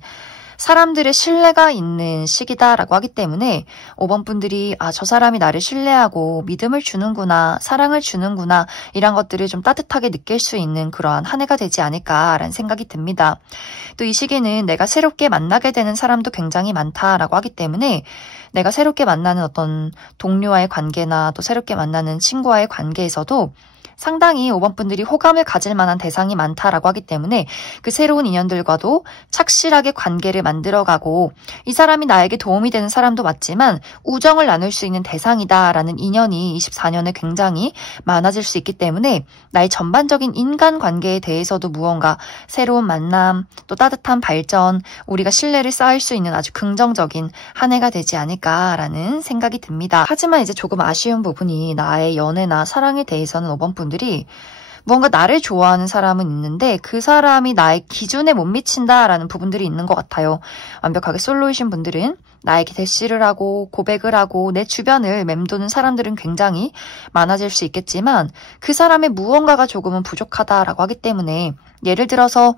사람들의 신뢰가 있는 시기다라고 하기 때문에 5번 분들이 저 사람이 나를 신뢰하고 믿음을 주는구나, 사랑을 주는구나 이런 것들을 좀 따뜻하게 느낄 수 있는 그러한 한 해가 되지 않을까라는 생각이 듭니다. 또 이 시기는 내가 새롭게 만나게 되는 사람도 굉장히 많다라고 하기 때문에 내가 새롭게 만나는 어떤 동료와의 관계나 또 새롭게 만나는 친구와의 관계에서도 상당히 5번 분들이 호감을 가질 만한 대상이 많다라고 하기 때문에 그 새로운 인연들과도 착실하게 관계를 만들어가고 이 사람이 나에게 도움이 되는 사람도 맞지만 우정을 나눌 수 있는 대상이다라는 인연이 24년에 굉장히 많아질 수 있기 때문에 나의 전반적인 인간관계에 대해서도 무언가 새로운 만남, 또 따뜻한 발전, 우리가 신뢰를 쌓을 수 있는 아주 긍정적인 한 해가 되지 않을까라는 생각이 듭니다. 하지만 이제 조금 아쉬운 부분이 나의 연애나 사랑에 대해서는 5번 분들이 무언가 나를 좋아하는 사람은 있는데 그 사람이 나의 기준에 못 미친다라는 부분들이 있는 것 같아요. 완벽하게 솔로이신 분들은 나에게 대시를 하고 고백을 하고 내 주변을 맴도는 사람들은 굉장히 많아질 수 있겠지만 그 사람의 무언가가 조금은 부족하다라고 하기 때문에 예를 들어서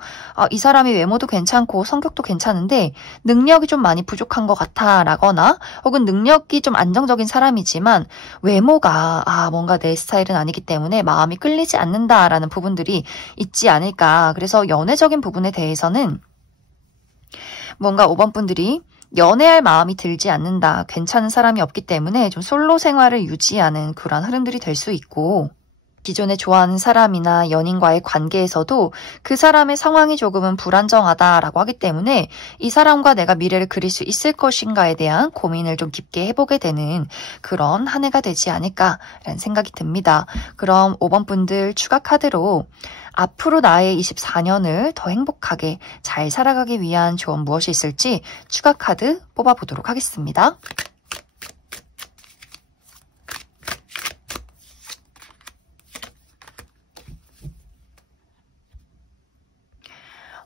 이 사람이 외모도 괜찮고 성격도 괜찮은데 능력이 좀 많이 부족한 것 같아 라거나 혹은 능력이 좀 안정적인 사람이지만 외모가 뭔가 내 스타일은 아니기 때문에 마음이 끌리지 않는다라는 부분들이 있지 않을까. 그래서 연애적인 부분에 대해서는 뭔가 5번 분들이 연애할 마음이 들지 않는다, 괜찮은 사람이 없기 때문에 좀 솔로 생활을 유지하는 그런 흐름들이 될 수 있고 기존에 좋아하는 사람이나 연인과의 관계에서도 그 사람의 상황이 조금은 불안정하다라고 하기 때문에 이 사람과 내가 미래를 그릴 수 있을 것인가에 대한 고민을 좀 깊게 해보게 되는 그런 한 해가 되지 않을까라는 생각이 듭니다. 그럼 5번 분들 추가 카드로 앞으로 나의 24년을 더 행복하게 잘 살아가기 위한 조언 무엇이 있을지 추가 카드 뽑아보도록 하겠습니다.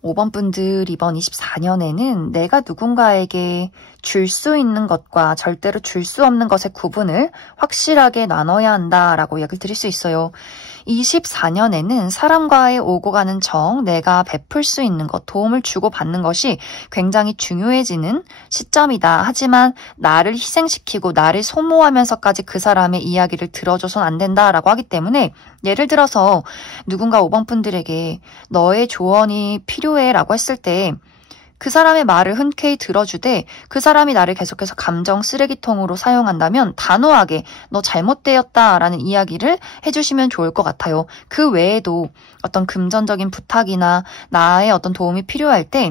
5번 분들 이번 24년에는 내가 누군가에게 줄 수 있는 것과 절대로 줄 수 없는 것의 구분을 확실하게 나눠야 한다라고 이야기를 드릴 수 있어요. 24년에는 사람과의 오고 가는 정, 내가 베풀 수 있는 것, 도움을 주고받는 것이 굉장히 중요해지는 시점이다. 하지만 나를 희생시키고 나를 소모하면서까지 그 사람의 이야기를 들어줘선 안 된다라고 하기 때문에 예를 들어서 누군가 5번 분들에게 너의 조언이 필요해 라고 했을 때 그 사람의 말을 흔쾌히 들어주되 그 사람이 나를 계속해서 감정 쓰레기통으로 사용한다면 단호하게 너 잘못되었다라는 이야기를 해주시면 좋을 것 같아요. 그 외에도 어떤 금전적인 부탁이나 나의 어떤 도움이 필요할 때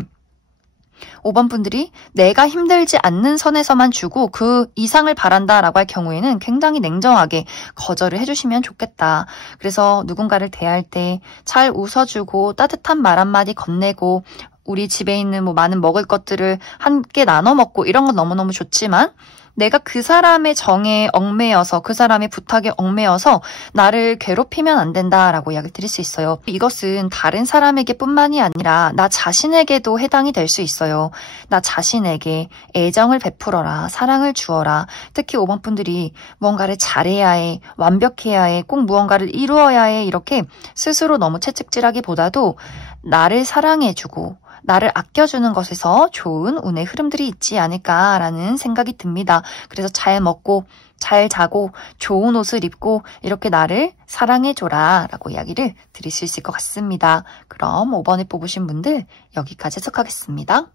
5번 분들이 내가 힘들지 않는 선에서만 주고 그 이상을 바란다라고 할 경우에는 굉장히 냉정하게 거절을 해주시면 좋겠다. 그래서 누군가를 대할 때 잘 웃어주고 따뜻한 말 한마디 건네고 우리 집에 있는 많은 먹을 것들을 함께 나눠 먹고 이런 건 너무너무 좋지만 내가 그 사람의 정에 얽매여서 그 사람의 부탁에 얽매여서 나를 괴롭히면 안 된다라고 이야기를 드릴 수 있어요. 이것은 다른 사람에게 뿐만이 아니라 나 자신에게도 해당이 될 수 있어요. 나 자신에게 애정을 베풀어라, 사랑을 주어라. 특히 5번 분들이 무언가를 잘해야 해, 완벽해야 해, 꼭 무언가를 이루어야 해 이렇게 스스로 너무 채찍질하기보다도 나를 사랑해주고 나를 아껴주는 것에서 좋은 운의 흐름들이 있지 않을까라는 생각이 듭니다. 그래서 잘 먹고 잘 자고 좋은 옷을 입고 이렇게 나를 사랑해줘라 라고 이야기를 드릴 수 있을 것 같습니다. 그럼 5번에 뽑으신 분들 여기까지 해석하겠습니다.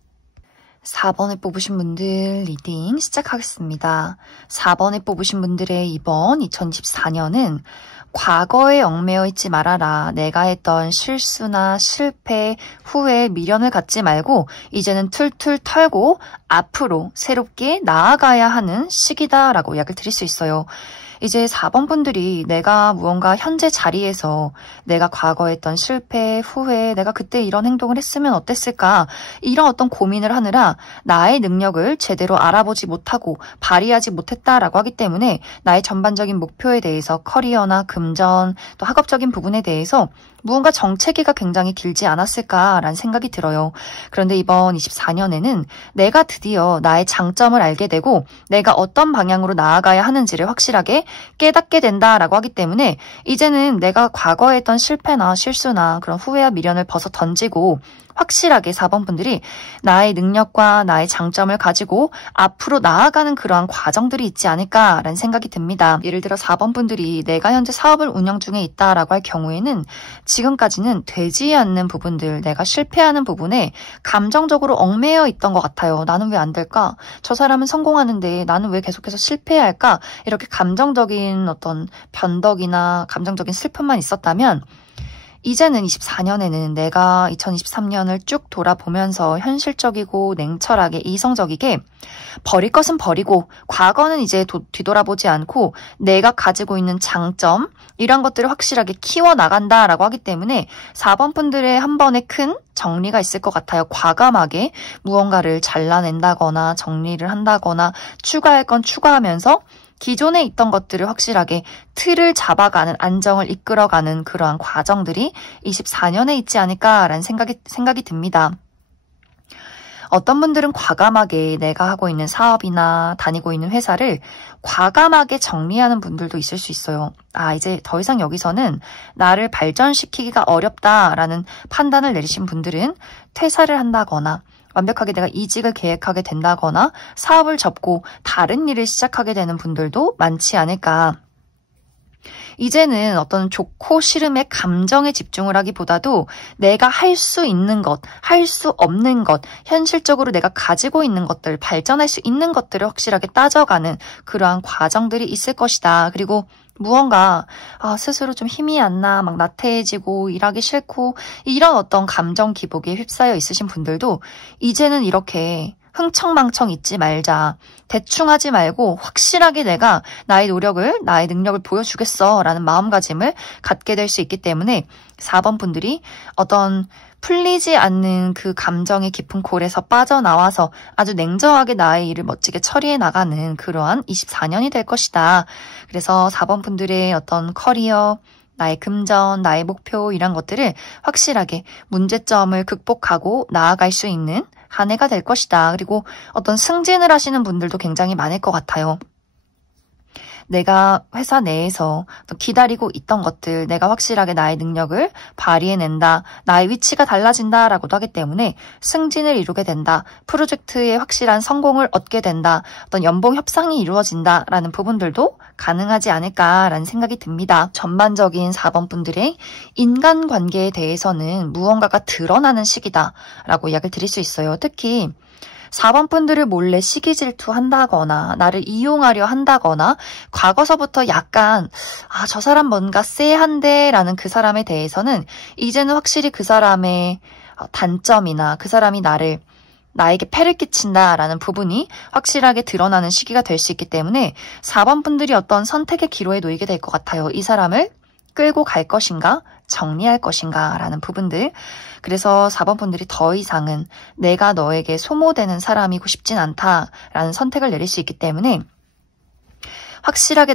4번에 뽑으신 분들 리딩 시작하겠습니다. 4번에 뽑으신 분들의 이번 2024년은 과거에 얽매여 있지 말아라. 내가 했던 실수나 실패, 후회, 미련을 갖지 말고 이제는 툴툴 털고 앞으로 새롭게 나아가야 하는 시기다라고 이야기를 드릴 수 있어요. 이제 4번 분들이 내가 무언가 현재 자리에서 내가 과거에 했던 실패, 후회, 내가 그때 이런 행동을 했으면 어땠을까 이런 어떤 고민을 하느라 나의 능력을 제대로 알아보지 못하고 발휘하지 못했다라고 하기 때문에 나의 전반적인 목표에 대해서 커리어나 금전 또 학업적인 부분에 대해서 무언가 정체기가 굉장히 길지 않았을까라는 생각이 들어요. 그런데 이번 24년에는 내가 드디어 나의 장점을 알게 되고 내가 어떤 방향으로 나아가야 하는지를 확실하게 깨닫게 된다라고 하기 때문에 이제는 내가 과거에 했던 실패나 실수나 그런 후회와 미련을 벗어 던지고 확실하게 4번 분들이 나의 능력과 나의 장점을 가지고 앞으로 나아가는 그러한 과정들이 있지 않을까라는 생각이 듭니다. 예를 들어 4번 분들이 내가 현재 사업을 운영 중에 있다라고 할 경우에는 지금까지는 되지 않는 부분들, 내가 실패하는 부분에 감정적으로 얽매여 있던 것 같아요. 나는 왜 안 될까? 저 사람은 성공하는데 나는 왜 계속해서 실패해야 할까? 이렇게 감정적인 어떤 변덕이나 감정적인 슬픔만 있었다면 이제는 24년에는 내가 2023년을 쭉 돌아보면서 현실적이고 냉철하게 이성적이게 버릴 것은 버리고 과거는 이제 뒤돌아보지 않고 내가 가지고 있는 장점 이런 것들을 확실하게 키워나간다라고 하기 때문에 4번 분들의 한 번에 큰 정리가 있을 것 같아요. 과감하게 무언가를 잘라낸다거나 정리를 한다거나 추가할 건 추가하면서 기존에 있던 것들을 확실하게 틀을 잡아가는 안정을 이끌어가는 그러한 과정들이 24년에 있지 않을까라는 생각이 듭니다. 어떤 분들은 과감하게 내가 하고 있는 사업이나 다니고 있는 회사를 과감하게 정리하는 분들도 있을 수 있어요. 이제 더 이상 여기서는 나를 발전시키기가 어렵다라는 판단을 내리신 분들은 퇴사를 한다거나 완벽하게 내가 이직을 계획하게 된다거나 사업을 접고 다른 일을 시작하게 되는 분들도 많지 않을까. 이제는 어떤 좋고 싫음의 감정에 집중을 하기보다도 내가 할 수 있는 것, 할 수 없는 것, 현실적으로 내가 가지고 있는 것들, 발전할 수 있는 것들을 확실하게 따져가는 그러한 과정들이 있을 것이다. 그리고 무언가 스스로 좀 힘이 안 나, 막 나태해지고 일하기 싫고 이런 어떤 감정 기복에 휩싸여 있으신 분들도 이제는 이렇게 흥청망청 있지 말자. 대충 하지 말고 확실하게 내가 나의 노력을, 나의 능력을 보여주겠어 라는 마음가짐을 갖게 될 수 있기 때문에 4번 분들이 어떤 풀리지 않는 그 감정의 깊은 골에서 빠져나와서 아주 냉정하게 나의 일을 멋지게 처리해 나가는 그러한 24년이 될 것이다. 그래서 4번 분들의 어떤 커리어, 나의 금전, 나의 목표 이런 것들을 확실하게 문제점을 극복하고 나아갈 수 있는 한 해가 될 것이다. 그리고 어떤 승진을 하시는 분들도 굉장히 많을 것 같아요. 내가 회사 내에서 기다리고 있던 것들, 내가 확실하게 나의 능력을 발휘해낸다, 나의 위치가 달라진다라고도 하기 때문에 승진을 이루게 된다, 프로젝트의 확실한 성공을 얻게 된다, 어떤 연봉 협상이 이루어진다라는 부분들도 가능하지 않을까라는 생각이 듭니다. 전반적인 4번 분들의 인간관계에 대해서는 무언가가 드러나는 시기다라고 이야기를 드릴 수 있어요. 특히 4번 분들을 몰래 시기 질투한다거나 나를 이용하려 한다거나 과거서부터 약간 저 사람 뭔가 쎄한데 라는 그 사람에 대해서는 이제는 확실히 그 사람의 단점이나 그 사람이 나에게 폐를 끼친다라는 부분이 확실하게 드러나는 시기가 될 수 있기 때문에 4번 분들이 어떤 선택의 기로에 놓이게 될 것 같아요. 이 사람을 끌고 갈 것인가, 정리할 것인가 라는 부분들. 그래서 4번 분들이 더 이상은 내가 너에게 소모되는 사람이고 싶진 않다라는 선택을 내릴 수 있기 때문에 확실하게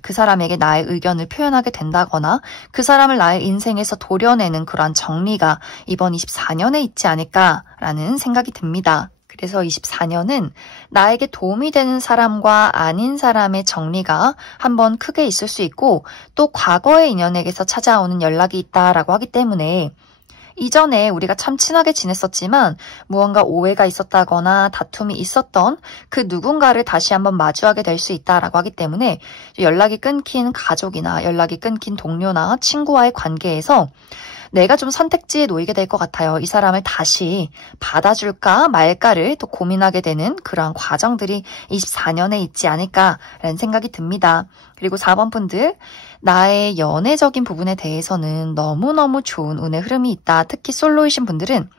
그 사람에게 나의 의견을 표현하게 된다거나 그 사람을 나의 인생에서 도려내는 그러한 정리가 이번 24년에 있지 않을까라는 생각이 듭니다. 그래서 24년은 나에게 도움이 되는 사람과 아닌 사람의 정리가 한번 크게 있을 수 있고 또 과거의 인연에게서 찾아오는 연락이 있다라고 하기 때문에 이전에 우리가 참 친하게 지냈었지만 무언가 오해가 있었다거나 다툼이 있었던 그 누군가를 다시 한번 마주하게 될 수 있다라고 하기 때문에 연락이 끊긴 가족이나 연락이 끊긴 동료나 친구와의 관계에서 내가 좀 선택지에 놓이게 될 것 같아요. 이 사람을 다시 받아줄까 말까를 또 고민하게 되는 그러한 과정들이 24년에 있지 않을까라는 생각이 듭니다. 그리고 4번 분들, 나의 연애적인 부분에 대해서는 너무너무 좋은 운의 흐름이 있다. 특히 솔로이신 분들은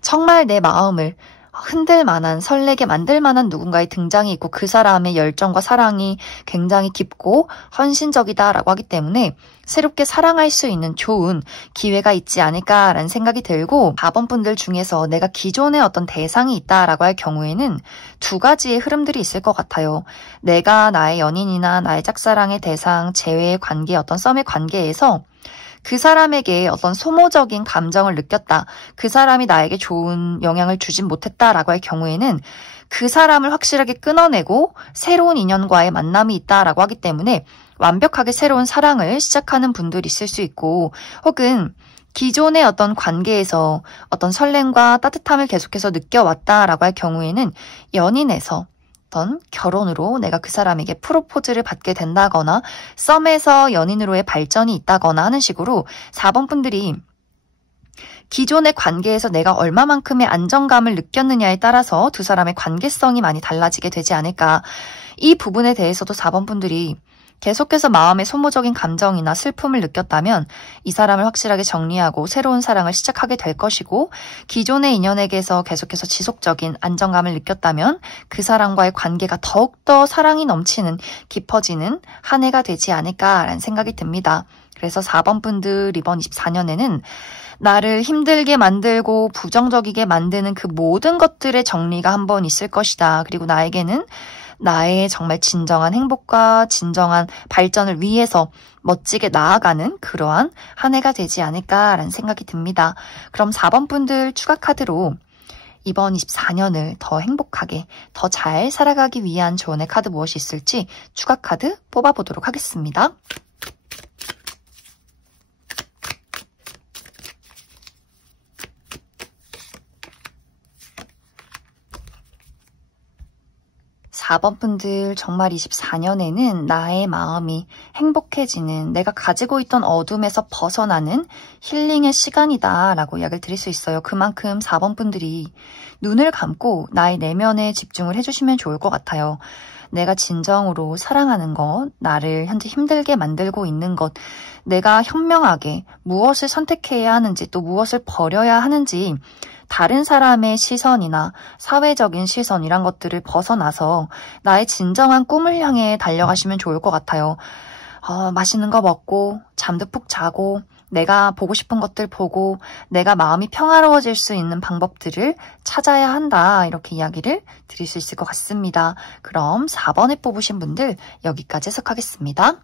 정말 내 마음을 흔들 만한, 설레게 만들 만한 누군가의 등장이 있고 그 사람의 열정과 사랑이 굉장히 깊고 헌신적이다라고 하기 때문에 새롭게 사랑할 수 있는 좋은 기회가 있지 않을까라는 생각이 들고 4번 분들 중에서 내가 기존에 어떤 대상이 있다라고 할 경우에는 두 가지의 흐름들이 있을 것 같아요. 내가 나의 연인이나 나의 짝사랑의 대상, 재회의 관계, 어떤 썸의 관계에서 그 사람에게 어떤 소모적인 감정을 느꼈다. 그 사람이 나에게 좋은 영향을 주진 못했다라고 할 경우에는 그 사람을 확실하게 끊어내고 새로운 인연과의 만남이 있다라고 하기 때문에 완벽하게 새로운 사랑을 시작하는 분들이 있을 수 있고 혹은 기존의 어떤 관계에서 어떤 설렘과 따뜻함을 계속해서 느껴왔다라고 할 경우에는 연인에서 어떤 결혼으로 내가 그 사람에게 프로포즈를 받게 된다거나 썸에서 연인으로의 발전이 있다거나 하는 식으로 4번 분들이 기존의 관계에서 내가 얼마만큼의 안정감을 느꼈느냐에 따라서 두 사람의 관계성이 많이 달라지게 되지 않을까. 이 부분에 대해서도 4번 분들이 계속해서 마음의 소모적인 감정이나 슬픔을 느꼈다면 이 사람을 확실하게 정리하고 새로운 사랑을 시작하게 될 것이고, 기존의 인연에게서 계속해서 지속적인 안정감을 느꼈다면 그 사람과의 관계가 더욱더 사랑이 넘치는 깊어지는 한 해가 되지 않을까라는 생각이 듭니다. 그래서 4번 분들 이번 24년에는 나를 힘들게 만들고 부정적이게 만드는 그 모든 것들의 정리가 한번 있을 것이다. 그리고 나에게는 나의 정말 진정한 행복과 진정한 발전을 위해서 멋지게 나아가는 그러한 한 해가 되지 않을까라는 생각이 듭니다. 그럼 4번 분들 추가 카드로 이번 24년을 더 행복하게, 더 잘 살아가기 위한 조언의 카드 무엇이 있을지 추가 카드 뽑아보도록 하겠습니다. 사 번 분들 정말 24년에는 나의 마음이 행복해지는, 내가 가지고 있던 어둠에서 벗어나는 힐링의 시간이다 라고 이야기를 드릴 수 있어요. 그만큼 4번 분들이 눈을 감고 나의 내면에 집중을 해주시면 좋을 것 같아요. 내가 진정으로 사랑하는 것, 나를 현재 힘들게 만들고 있는 것, 내가 현명하게 무엇을 선택해야 하는지 또 무엇을 버려야 하는지 다른 사람의 시선이나 사회적인 시선 이란 것들을 벗어나서 나의 진정한 꿈을 향해 달려가시면 좋을 것 같아요. 맛있는 거 먹고 잠도 푹 자고 내가 보고 싶은 것들 보고 내가 마음이 평화로워질 수 있는 방법들을 찾아야 한다, 이렇게 이야기를 드릴 수 있을 것 같습니다. 그럼 4번에 뽑으신 분들 여기까지 해석하겠습니다.